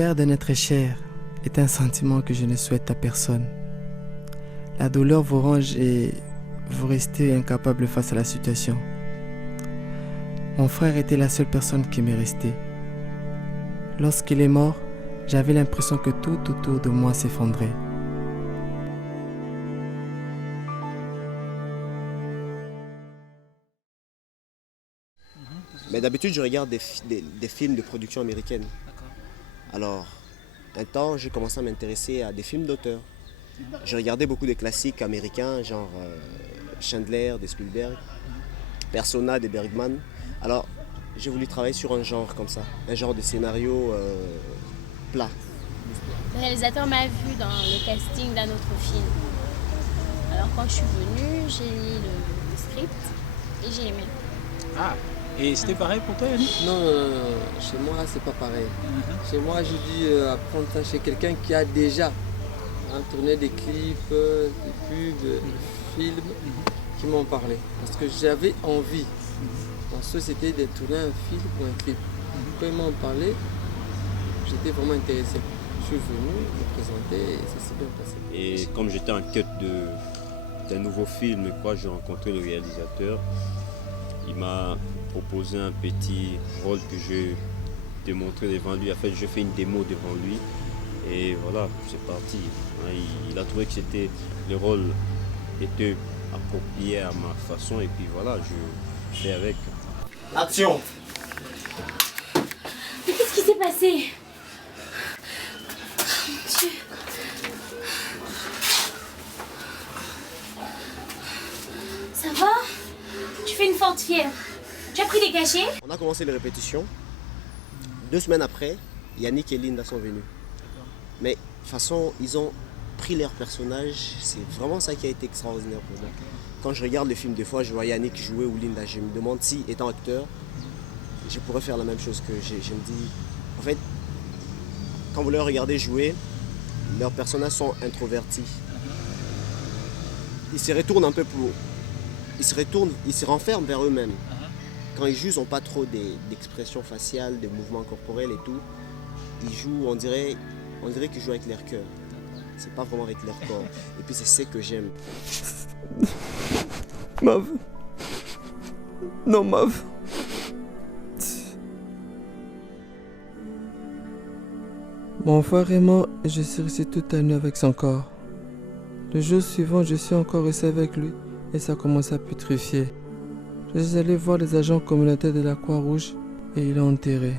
perdre un être cher est un sentiment que je ne souhaite à personne. La douleur vous ronge et vous restez incapable face à la situation. Mon frère était la seule personne qui m'est restée. Lorsqu'il est mort, j'avais l'impression que tout autour de moi s'effondrait. Mais d'habitude, je regarde des films de production américaine. Alors, un temps, j'ai commencé à m'intéresser à des films d'auteur. J'ai regardé beaucoup de classiques américains, genre Chandler de Spielberg, Persona de Bergman. Alors, j'ai voulu travailler sur un genre comme ça, un genre de scénario plat. Le réalisateur m'a vu dans le casting d'un autre film. Alors quand je suis venue, j'ai lu le script et j'ai aimé. Ah, et c'était pareil pour toi, Yannick? Non, chez moi, c'est pas pareil. Chez moi, j'ai dû apprendre ça chez quelqu'un qui a déjà tourné des clips, des pubs, des films qui m'ont parlé. Parce que j'avais envie, dans ce c'était de tourner un film ou un clip. Quand ils m'ont parlé, j'étais vraiment intéressé. Je suis venu me présenter et ça s'est bien passé. Et comme j'étais en quête d'un nouveau film, j'ai rencontré le réalisateur. Il m'a proposé un petit rôle que je démontrais devant lui. En fait, je fais une démo devant lui. Et voilà, c'est parti. Il a trouvé que le rôle était approprié à ma façon. Et puis voilà, je fais avec. Action! Mais qu'est-ce qui s'est passé? Oh mon Dieu! Ça va? Tu fais une forte fièvre. Tu as pris des cachets? On a commencé les répétitions. 2 semaines après, Yannick et Linda sont venus. Mais de toute façon, ils ont pris leur personnage. C'est vraiment ça qui a été extraordinaire pour moi. Quand je regarde le film, des fois, je vois Yannick jouer ou Linda. Je me demande si, étant acteur, je pourrais faire la même chose que je me dis. En fait, quand vous les regardez jouer, leurs personnages sont introvertis. Ils se retournent un peu ils se renferment vers eux-mêmes. Quand ils jouent, ils n'ont pas trop d'expressions faciales, de mouvements corporels et tout. Ils jouent, on dirait qu'ils jouent avec leur cœur. C'est pas vraiment avec leur corps. Et puis c'est ce que j'aime. Mav. Non, Mav. Mon frère est mort et je suis resté toute la nuit avec son corps. Le jour suivant, je suis encore resté avec lui et ça commence à putréfier. Je suis allé voir les agents communautaires de la Croix-Rouge et ils l'ont enterré.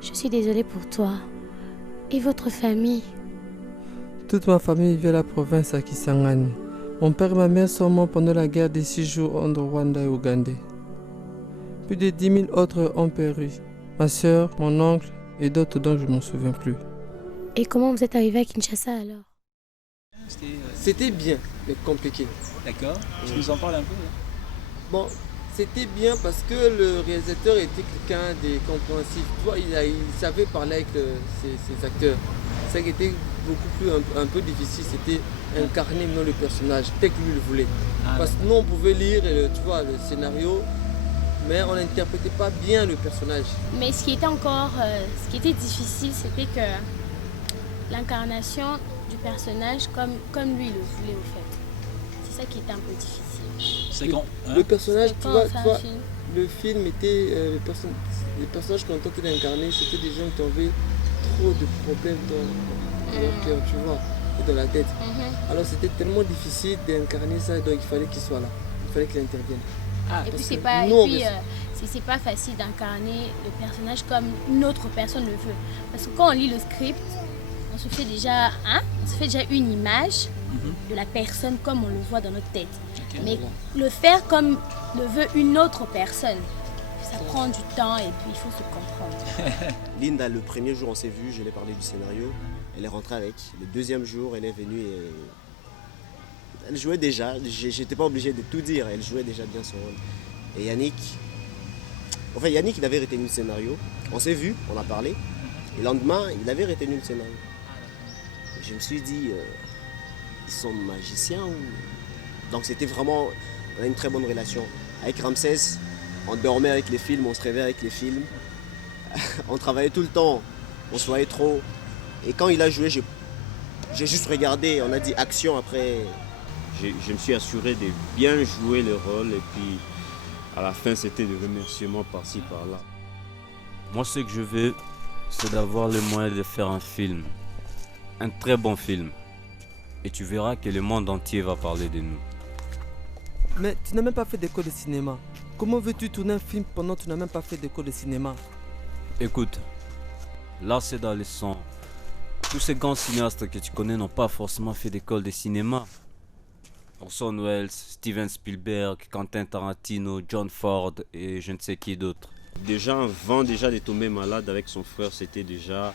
Je suis désolée pour toi. Et votre famille? Toute ma famille vit à la province à Kisangani. Mon père et ma mère sont morts pendant la guerre des 6 jours entre Rwanda et Ouganda. Plus de 10 000 autres ont péri. Ma soeur, mon oncle et d'autres dont je ne m'en souviens plus. Et comment vous êtes arrivé à Kinshasa alors? C'était bien, mais compliqué. D'accord, tu nous en parles un peu là? Bon, c'était bien parce que le réalisateur était quelqu'un de compréhensif. Tu vois, il savait parler avec ses acteurs. Ça qui était beaucoup plus un peu difficile, c'était incarner non le personnage tel que lui le voulait. Parce que nous on pouvait lire tu vois, le scénario, mais on n'interprétait pas bien le personnage. Mais ce qui était difficile, c'était que l'incarnation du personnage comme lui le voulait au fait. C'est ça qui était un peu difficile. C'est quand le personnage, tu vois, film. le film était les personnages qu'on tentait d'incarner, c'était des gens qui avaient trop de problèmes dans leur cœur, tu vois, et dans la tête. Alors c'était tellement difficile d'incarner ça, donc il fallait qu'il soit là, il fallait qu'il intervienne. Et puis c'est pas facile d'incarner le personnage comme une autre personne le veut. Parce que quand on lit le script, on se fait déjà une image de la personne comme on le voit dans notre tête. Okay. Mais le faire comme le veut une autre personne, ça prend du temps et puis il faut se comprendre. Linda, le premier jour on s'est vu, je lui ai parlé du scénario, elle est rentrée avec. Le deuxième jour, elle est venue et elle jouait déjà, j'étais pas obligé de tout dire, elle jouait déjà bien son rôle. Et Yannick, il avait retenu le scénario, on s'est vu, on a parlé, et le lendemain, il avait retenu le scénario. Et je me suis dit, ils sont magiciens ou... Donc c'était vraiment, on a une très bonne relation. Avec Ramsès, on dormait avec les films, on se réveillait avec les films, on travaillait tout le temps, on se voyait trop. Et quand il a joué, j'ai juste regardé, on a dit action après. Je me suis assuré de bien jouer le rôle et puis à la fin c'était des remerciements par-ci par-là. Moi ce que je veux, c'est d'avoir le moyen de faire un film. Un très bon film. Et tu verras que le monde entier va parler de nous. Mais tu n'as même pas fait d'école de cinéma. Comment veux-tu tourner un film pendant que tu n'as même pas fait d'école de cinéma? Écoute, là c'est dans le sang. Tous ces grands cinéastes que tu connais n'ont pas forcément fait d'école de cinéma. Orson Welles, Steven Spielberg, Quentin Tarantino, John Ford et je ne sais qui d'autre. Déjà avant de tomber malade avec son frère, c'était déjà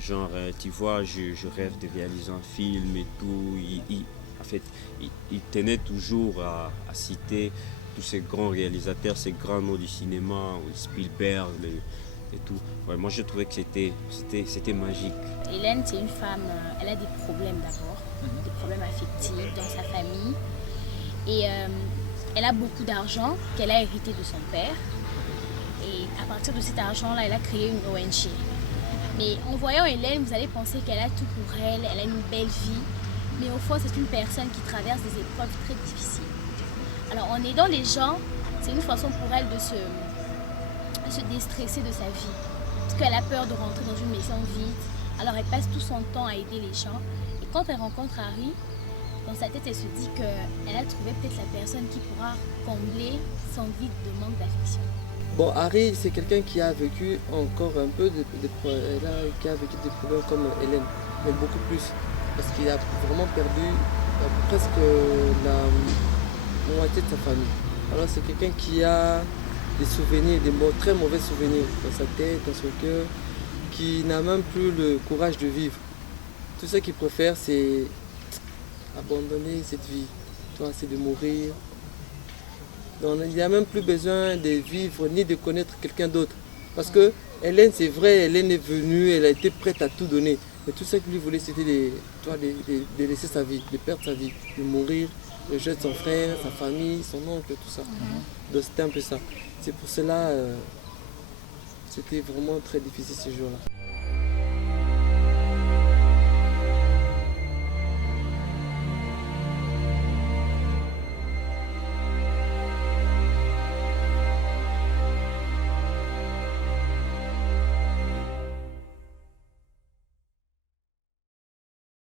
genre, tu vois, je rêve de réaliser un film et tout. Il tenait toujours à citer tous ces grands réalisateurs, ces grands noms du cinéma, Spielberg et tout. Ouais, moi je trouvais que c'était magique. Hélène, c'est une femme, elle a des problèmes d'abord, des problèmes affectifs dans sa famille. Et elle a beaucoup d'argent qu'elle a hérité de son père. Et à partir de cet argent-là, elle a créé une ONG. Mais en voyant Hélène, vous allez penser qu'elle a tout pour elle, elle a une belle vie. Mais au fond, c'est une personne qui traverse des épreuves très difficiles. Alors en aidant les gens, c'est une façon pour elle de se déstresser de sa vie. Parce qu'elle a peur de rentrer dans une maison vide. Alors elle passe tout son temps à aider les gens. Et quand elle rencontre Harry, dans sa tête, elle se dit qu'elle a trouvé peut-être la personne qui pourra combler son vide de manque d'affection. Bon, Harry, c'est quelqu'un qui a vécu encore un peu qui a vécu des problèmes comme Hélène, mais beaucoup plus. Parce qu'il a vraiment perdu presque la moitié de sa famille. Alors c'est quelqu'un qui a des souvenirs, très mauvais souvenirs dans sa tête, dans son cœur, qui n'a même plus le courage de vivre. Tout ce qu'il préfère, c'est abandonner cette vie. C'est de mourir. Donc, il n'y a même plus besoin de vivre ni de connaître quelqu'un d'autre. Parce que Hélène, c'est vrai, Hélène est venue, elle a été prête à tout donner. Mais tout ce qu'il lui voulait, c'était de laisser sa vie, de perdre sa vie, de mourir, de jeter son frère, sa famille, son oncle, tout ça. Donc c'était un peu ça. C'est pour cela, c'était vraiment très difficile ce jour-là.